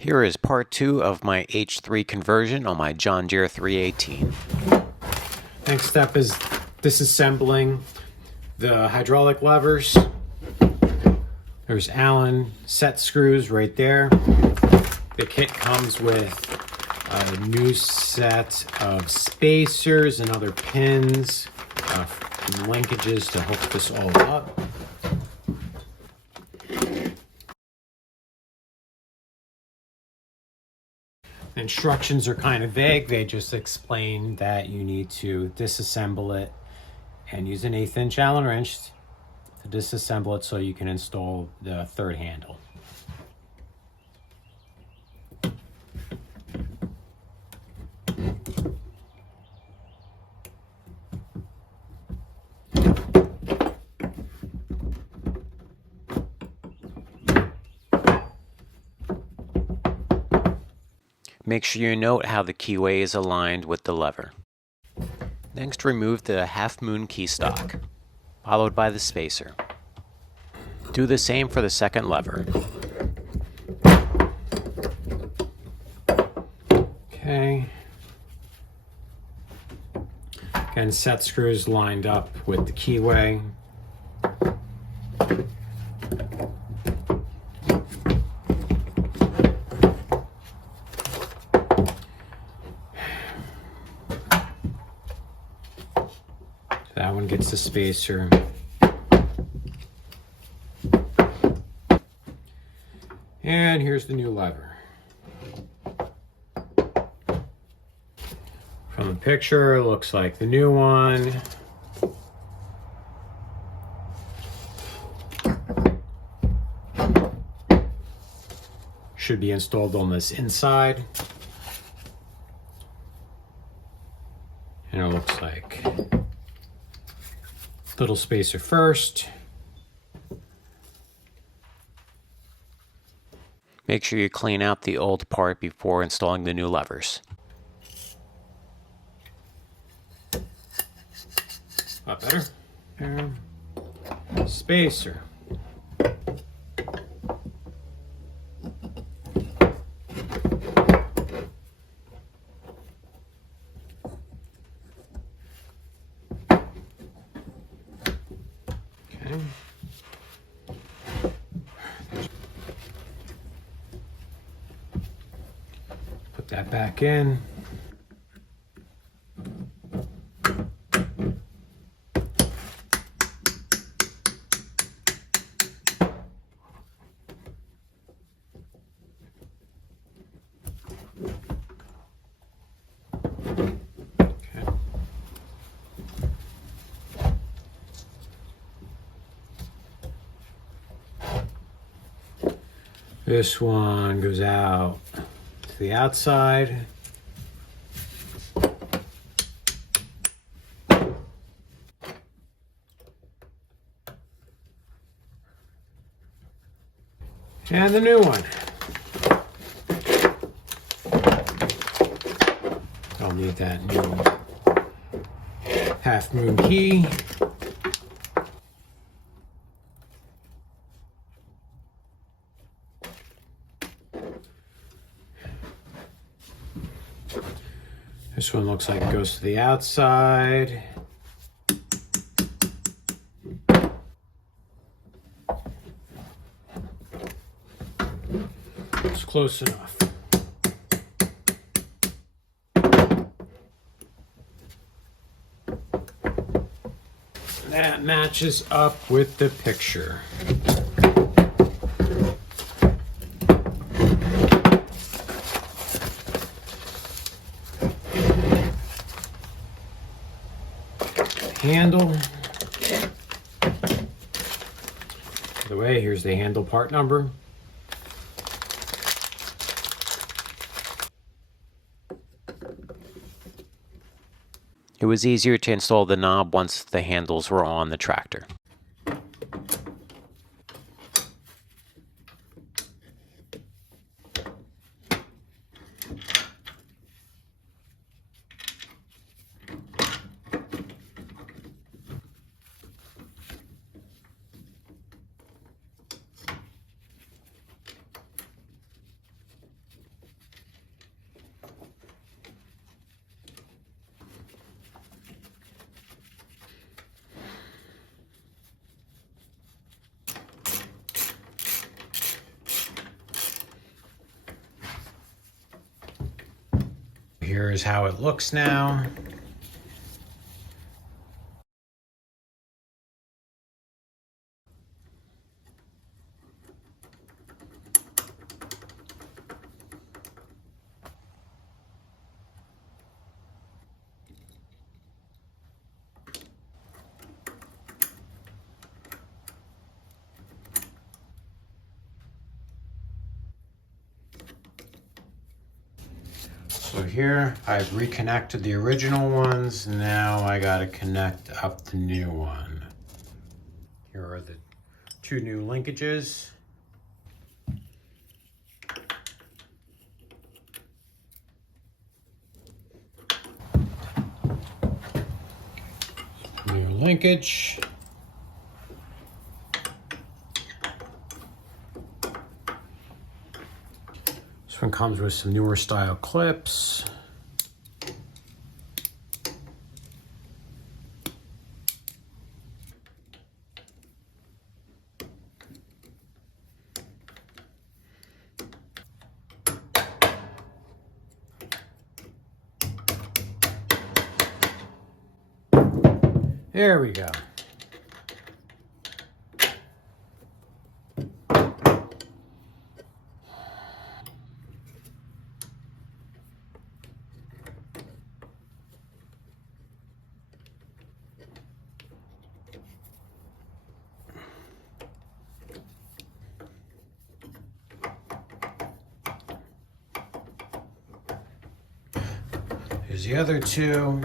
Here is part 2 of my H3 conversion on my John Deere 318. Next step is disassembling the hydraulic levers. There's Allen set screws right there. The kit comes with a new set of spacers and other pins and linkages to hook this all up. Instructions are kind of vague. They just explain that you need to disassemble it and use an 1/8" Allen wrench to disassemble it so you can install the third handle. Make sure you note how the keyway is aligned with the lever. Next, remove the half-moon key stock, followed by the spacer. Do the same for the second lever. Okay. Again, set screws lined up with the keyway. That one gets the spacer. And here's the new lever. From the picture, it looks like the new one. Should be installed on this inside. And it looks like little spacer first. Make sure you clean out the old part before installing the new levers. A lot better. Spacer. Okay. Put that back in. This one goes out to the outside. And the new one. I'll need that new half-moon key. This one looks like it goes to the outside. It's close enough. That matches up with the picture. Handle. By the way, here's the handle part number. It was easier to install the knob once the handles were on the tractor. here's how it looks now. So here I've reconnected the original ones. Now I got to connect up the new one. Here are the two new linkages. New linkage. This one comes with some newer style clips. There we go. Here's the other two.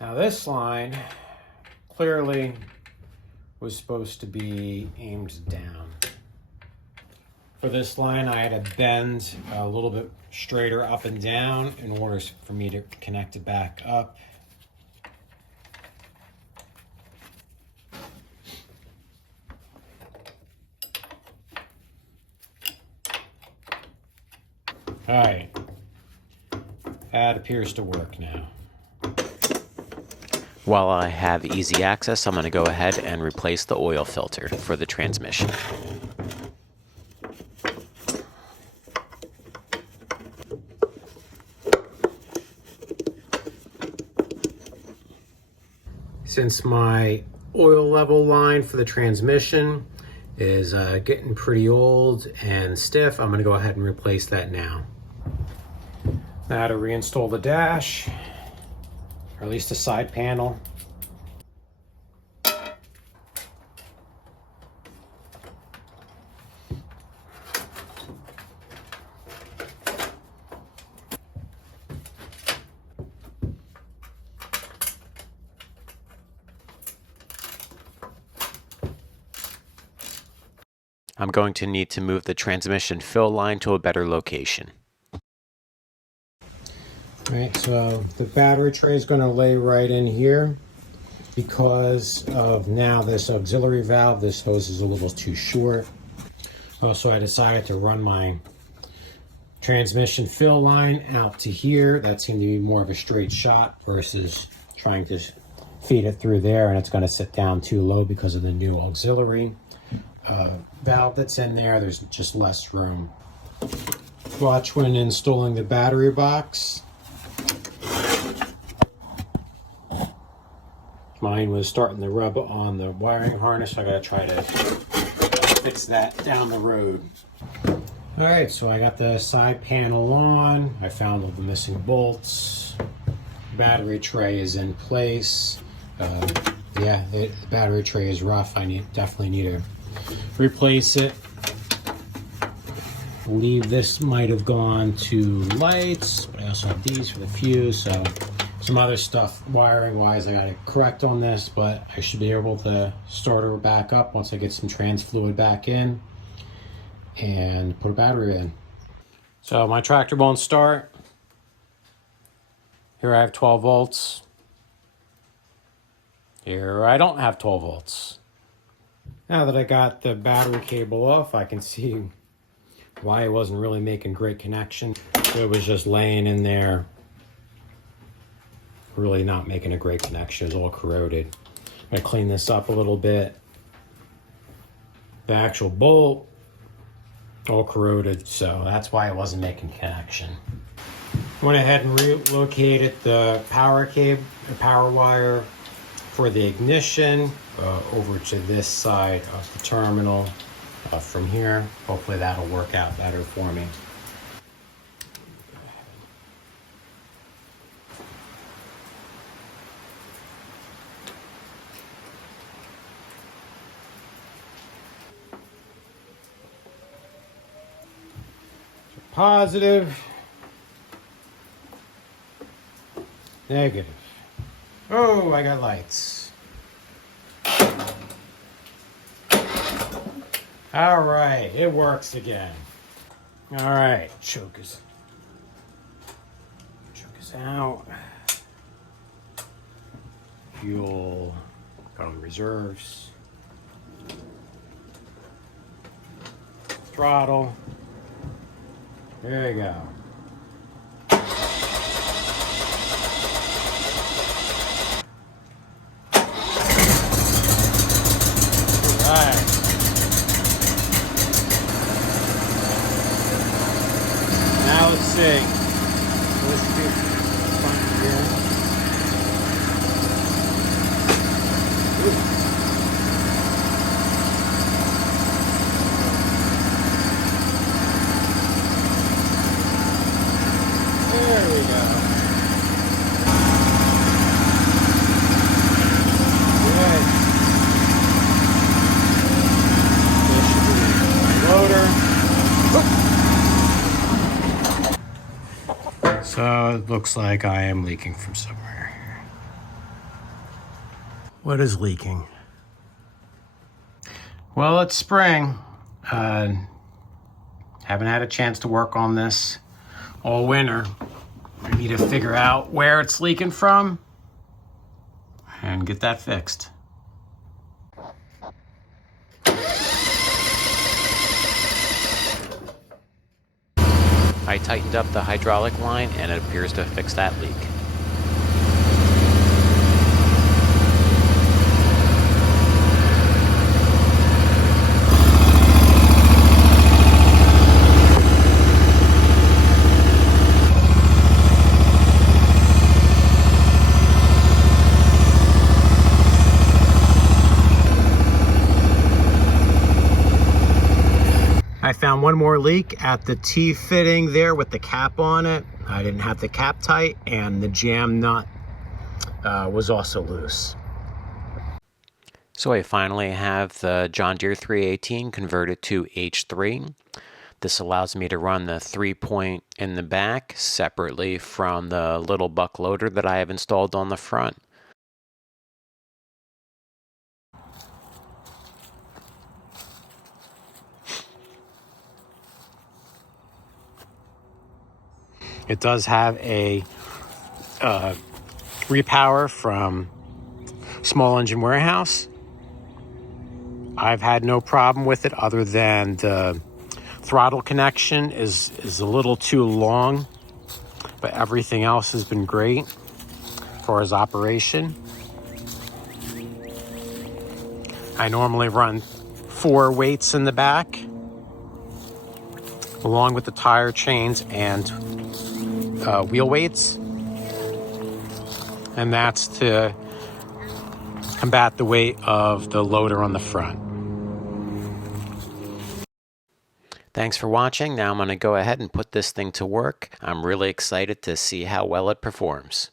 Now this line clearly was supposed to be aimed down. For this line, I had to bend a little bit straighter up and down in order for me to connect it back up. All right, that appears to work now. While I have easy access, I'm going to go ahead and replace the oil filter for the transmission. Since my oil level line for the transmission is getting pretty old and stiff, I'm going to go ahead and replace that now. Now to reinstall the dash, or at least the side panel. I'm going to need to move the transmission fill line to a better location. All right, so the battery tray is going to lay right in here. Because of now this auxiliary valve, this hose is a little too short. Also, I decided to run my transmission fill line out to here. That seemed to be more of a straight shot versus trying to feed it through there, and it's going to sit down too low because of the new auxiliary valve that's in there. There's just less room. Watch when installing the battery box. Mine was starting to rub on the wiring harness, so I gotta try to fix that down the road. All right, so I got the side panel on. I found all the missing bolts. Battery tray is in place. Yeah, the battery tray is rough. I definitely need to replace it. I believe this might have gone to lights, but I also have these for the fuse, so some other stuff wiring wise I gotta correct on this, but I should be able to start her back up once I get some trans fluid back in and put a battery in. So my tractor won't start. Here I have 12 volts. Here I don't have 12 volts. Now that I got the battery cable off, I can see why it wasn't really making great connection. It was just laying in there, really not making a great connection. It was all corroded. I'm gonna clean this up a little bit. The actual bolt, all corroded, so that's why it wasn't making connection. Went ahead and relocated the power cable, the power wire for the ignition over to this side of the terminal from here. Hopefully that'll work out better for me. Positive, negative. Oh, I got lights. All right, it works again. All right, choke is out. Fuel, got on reserves. Throttle. There you go. Alright. Now let's see. Let's do front here. There we go. Good. This should be my loader. So it looks like I am leaking from somewhere. What is leaking? Well, it's spring. Haven't had a chance to work on this all winter. I need to figure out where it's leaking from and get that fixed. I tightened up the hydraulic line and it appears to fix that leak. I found one more leak at the T-fitting there with the cap on it. I didn't have the cap tight, and the jam nut was also loose. So I finally have the John Deere 318 converted to H3. This allows me to run the 3-point in the back separately from the little buck loader that I have installed on the front. It does have a repower from Small Engine Warehouse. I've had no problem with it other than the throttle connection is a little too long, but everything else has been great as far as operation. I normally run 4 weights in the back along with the tire chains and wheel weights, and that's to combat the weight of the loader on the front. Thanks for watching. Now I'm going to go ahead and put this thing to work. I'm really excited to see how well it performs.